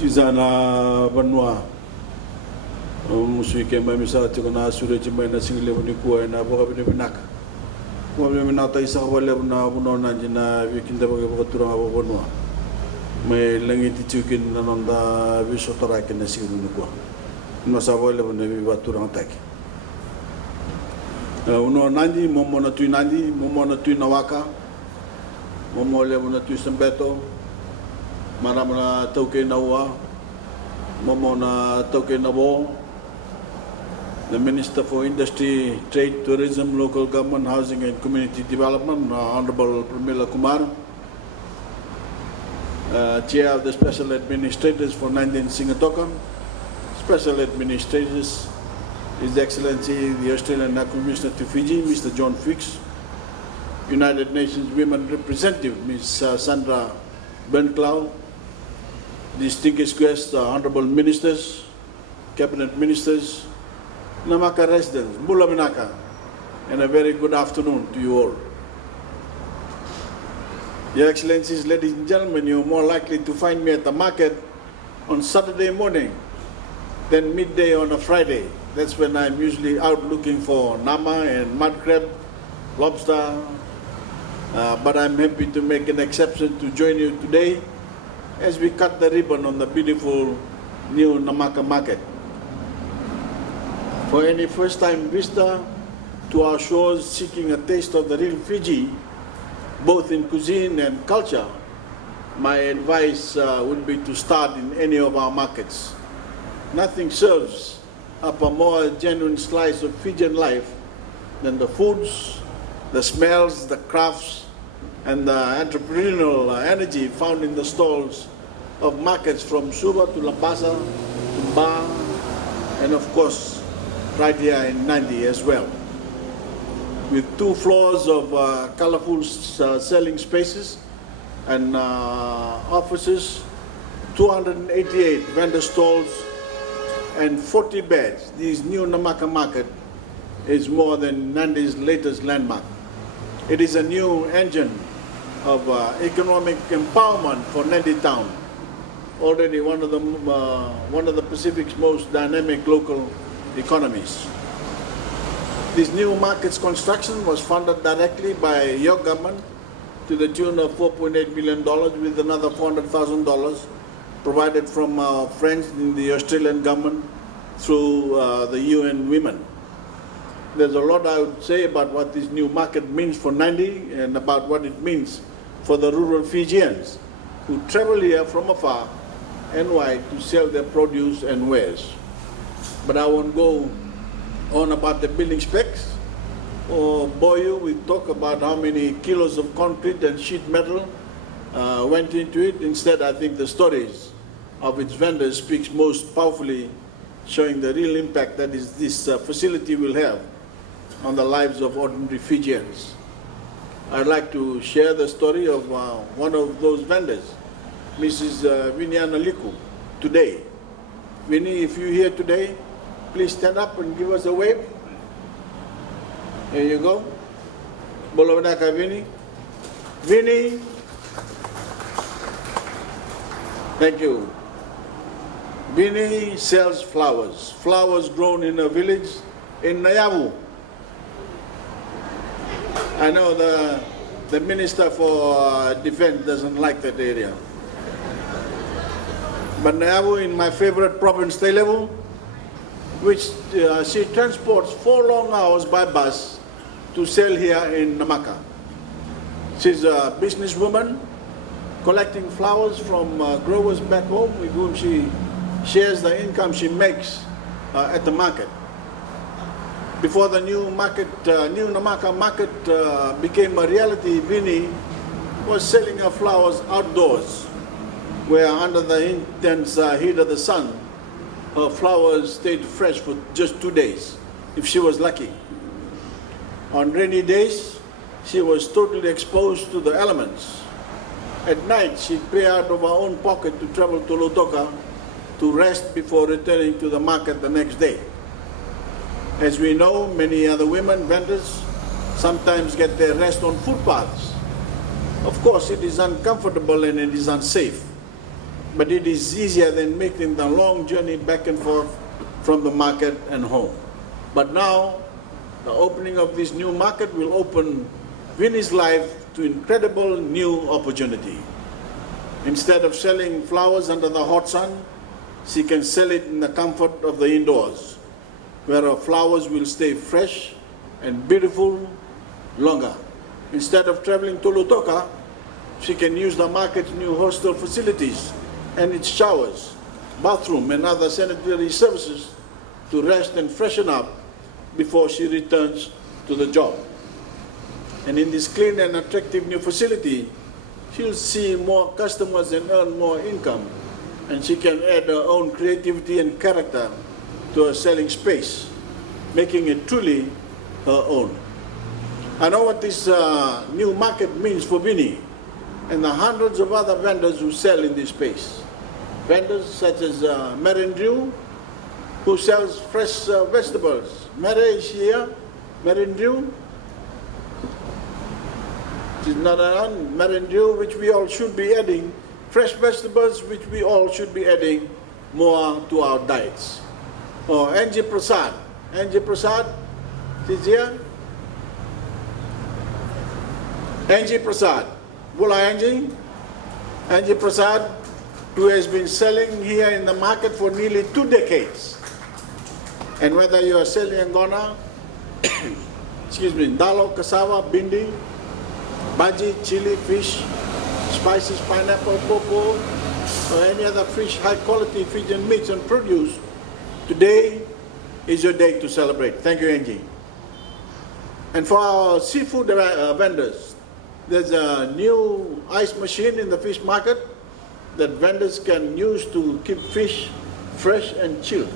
Tizana Banua Musike Mamisa Tigana Surati Mana Singleviku and Abovinaka. Womenata is a Walevna Bunonajina, Vikinda Batura Bonua. May Langiti Tukin on the Vishotarak and the Singuqua. Masavola Batura attack. Uno Nandi, Momona Tunandi, Momona Tunawaka, Momolevona Tusambeto. Maramana Toke Nawa, Momona Toke Nabo, the Minister for Industry, Trade, Tourism, Local Government, Housing and Community Development, Honorable Pramila Kumar, Chair of the Special Administrators for 19 Singatoka, Special Administrators, His Excellency, the Australian High Commissioner to Fiji, Mr. John Fix, United Nations Women Representative, Ms. Sandra Bernclau, distinguished guests, honorable ministers, cabinet ministers, Namaka residents, Mula Minaka, and a very good afternoon to you all. Your Excellencies, ladies and gentlemen, you're more likely to find me at the market on Saturday morning than midday on a Friday. That's when I'm usually out looking for nama and mud crab, lobster, but I'm happy to make an exception to join you today as we cut the ribbon on the beautiful new Namaka market. For any first-time visitor to our shores seeking a taste of the real Fiji, both in cuisine and culture, my advice would be to start in any of our markets. Nothing serves up a more genuine slice of Fijian life than the foods, the smells, the crafts, and the entrepreneurial energy found in the stalls of markets from Suva to Labasa to Ba, and of course right here in Nandi as well. With 2 floors of colorful selling spaces and offices, 288 vendor stalls and 40 beds, this new Namaka market is more than Nandi's latest landmark. It is a new engine of economic empowerment for Nandi town, already one of the Pacific's most dynamic local economies. This new market's construction was funded directly by your government to the tune of $4.8 million, with another $400,000 provided from our friends in the Australian government through the UN Women. There's a lot I would say about what this new market means for Nandi and about what it means for the rural Fijians who travel here from afar and wide to sell their produce and wares. But I won't go on about the building specs or bore you with talk about how many kilos of concrete and sheet metal went into it. Instead, I think the stories of its vendors speaks most powerfully, showing the real impact that this facility will have on the lives of ordinary Fijians. I'd like to share the story of one of those vendors, Mrs. Viniana Liku, today. Vinny, if you're here today, please stand up and give us a wave. Here you go. Bolovinaka Vinny. Vinny. Thank you. Vinny sells flowers. Flowers grown in a village in Nayavu. I know the Minister for Defense doesn't like that area. But Nayavu, in my favorite province, Tailevu, which she transports 4 long hours by bus to sell here in Namaka. She's a businesswoman collecting flowers from growers back home with whom she shares the income she makes at the market. Before the new Namaka market became a reality, Vinny was selling her flowers outdoors, where under the intense heat of the sun, her flowers stayed fresh for just 2 days, if she was lucky. On rainy days, she was totally exposed to the elements. At night, she'd pay out of her own pocket to travel to Lautoka to rest before returning to the market the next day. As we know, many other women vendors sometimes get their rest on footpaths. Of course, it is uncomfortable and it is unsafe. but it is easier than making the long journey back and forth from the market and home. But now, the opening of this new market will open Winnie's life to incredible new opportunity. Instead of selling flowers under the hot sun, she can sell it in the comfort of the indoors, where her flowers will stay fresh and beautiful longer. Instead of traveling to Lautoka, she can use the market's new hostel facilities and its showers, bathroom, and other sanitary services to rest and freshen up before she returns to the job. And in this clean and attractive new facility, she'll see more customers and earn more income, and she can add her own creativity and character to her selling space, making it truly her own. I know what this new market means for Winnie and the hundreds of other vendors who sell in this space. Vendors such as Mary Drew, who sells fresh vegetables. Mary is here. Mary Drew. She's not around. Mary Drew, which we all should be adding. Fresh vegetables, which we all should be adding more to our diets. Or Angie Prasad. Angie Prasad, she's here. Angie Prasad. Bula Angie. Angie Prasad, who has been selling here in the market for nearly 2 decades. And whether you are selling Angona, excuse me, dalo, cassava, bindi, bhaji, chili, fish, spices, pineapple, popo, or any other fish, high quality fish and meats and produce, today is your day to celebrate. Thank you, Angie. And for our seafood vendors, there's a new ice machine in the fish market that vendors can use to keep fish fresh and chilled.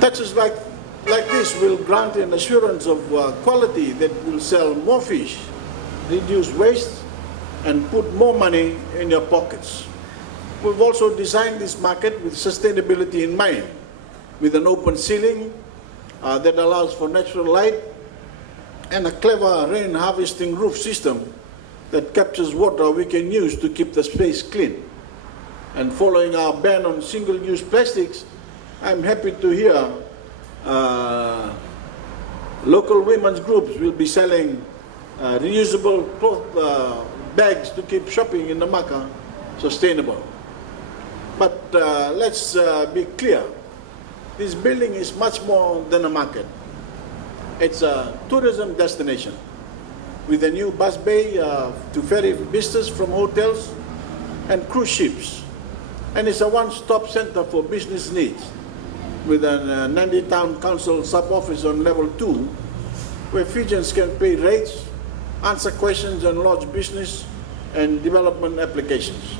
Touches like this will grant an assurance of quality that will sell more fish, reduce waste, and put more money in your pockets. We've also designed this market with sustainability in mind, with an open ceiling that allows for natural light and a clever rain harvesting roof system that captures water we can use to keep the space clean. And following our ban on single-use plastics, I'm happy to hear local women's groups will be selling reusable cloth bags to keep shopping in the Namaka sustainable. But let's be clear, this building is much more than a market. It's a tourism destination with a new bus bay to ferry visitors from hotels and cruise ships. And it's a one-stop center for business needs with a Nandi Town Council sub-office on level 2 where Fijians can pay rates, answer questions and lodge business and development applications.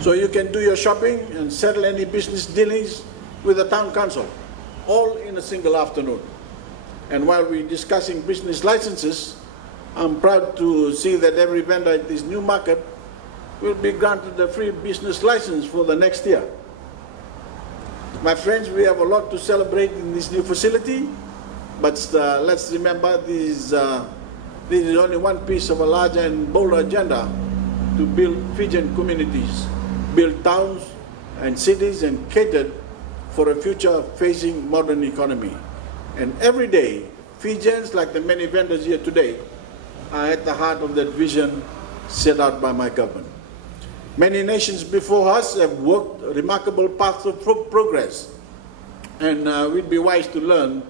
So you can do your shopping and settle any business dealings with the town council, all in a single afternoon. And while we're discussing business licenses, I'm proud to see that every vendor at this new market will be granted a free business license for the next year. My friends, we have a lot to celebrate in this new facility, but let's remember this is only one piece of a larger and bolder agenda to build Fijian communities, build towns and cities, and cater for a future-facing modern economy. And every day, Fijians, like the many vendors here today, are at the heart of that vision set out by my government. Many nations before us have walked remarkable paths of progress, and we'd be wise to learn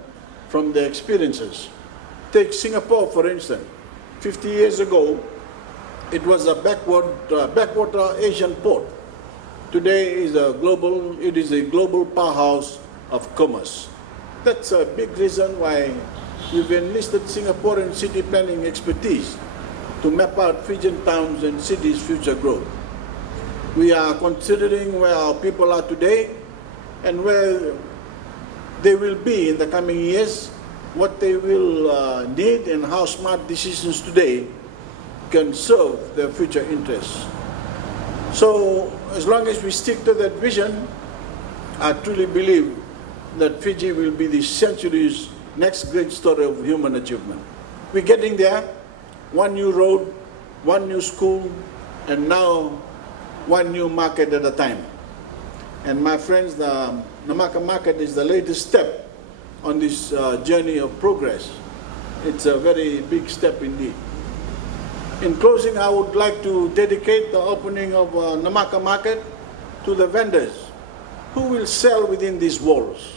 from their experiences. Take Singapore, for instance. 50 years ago, it was a backwater Asian port. Today it is a global powerhouse of commerce. That's a big reason why we've enlisted Singaporean city planning expertise to map out Fijian towns and cities' future growth. We are considering where our people are today and where they will be in the coming years, what they will need, and how smart decisions today can serve their future interests. So as long as we stick to that vision, I truly believe that Fiji will be this century's next great story of human achievement. We're getting there. One new road, one new school, and now one new market at a time. And my friends, the Namaka market is the latest step on this journey of progress. It's a very big step indeed. In closing, I would like to dedicate the opening of Namaka market to the vendors who will sell within these walls.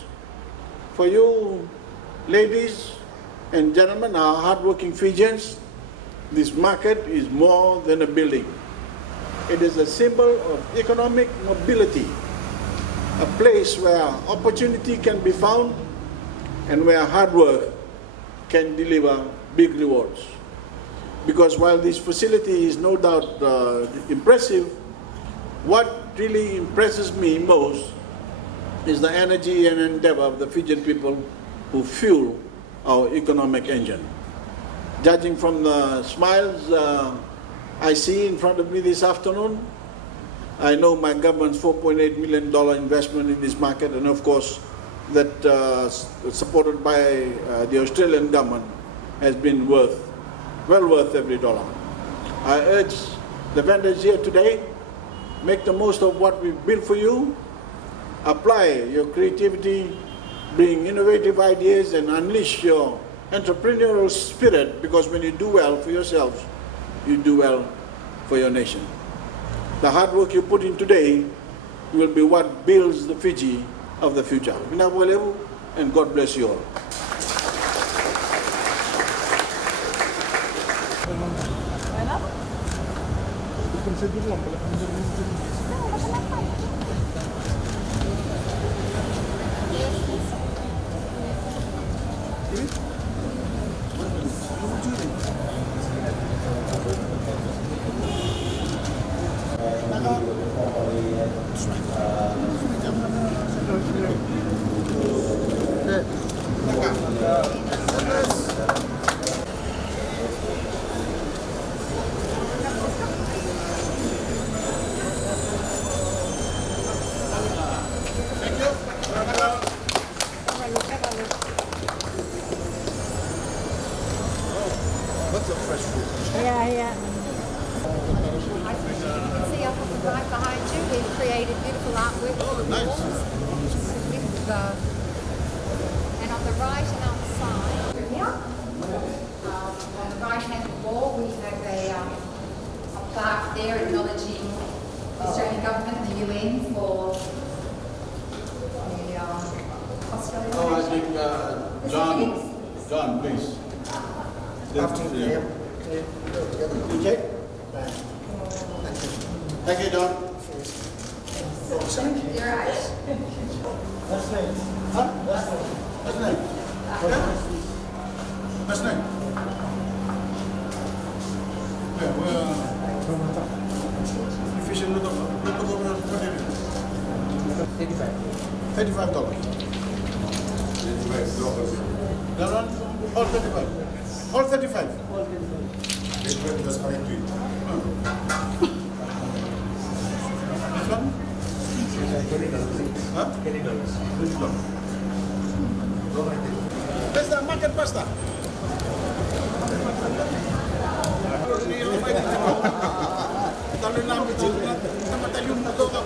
For you ladies and gentlemen, our hardworking Fijians, this market is more than a building. It is a symbol of economic mobility, a place where opportunity can be found and where hard work can deliver big rewards. Because while this facility is no doubt impressive, what really impresses me most is the energy and endeavor of the Fijian people who fuel our economic engine. Judging from the smiles I see in front of me this afternoon, I know my government's $4.8 million investment in this market, and of course that supported by the Australian government, has been well worth every dollar. I urge the vendors here today, make the most of what we've built for you, apply your creativity, bring innovative ideas, and unleash your entrepreneurial spirit, because when you do well for yourselves, you do well for your nation. The hard work you put in today will be what builds the Fiji of the future. And God bless you all. Yeah. See up on the right behind you, we've created beautiful artwork for the walls. And on the right and on the side, here, on the right hand wall, we have a plaque there acknowledging the Australian government and the UN for the Australian. Oh, I think John, please. Okay. Thank you, John. You're right. What's name? Huh? What's name? What's name? Yeah, well, efficient look over what it is. $35. That one? All 35. All 35. This one? Huh? Where's the market pasta? Kalau nak bincang, nama tadi untuk kau.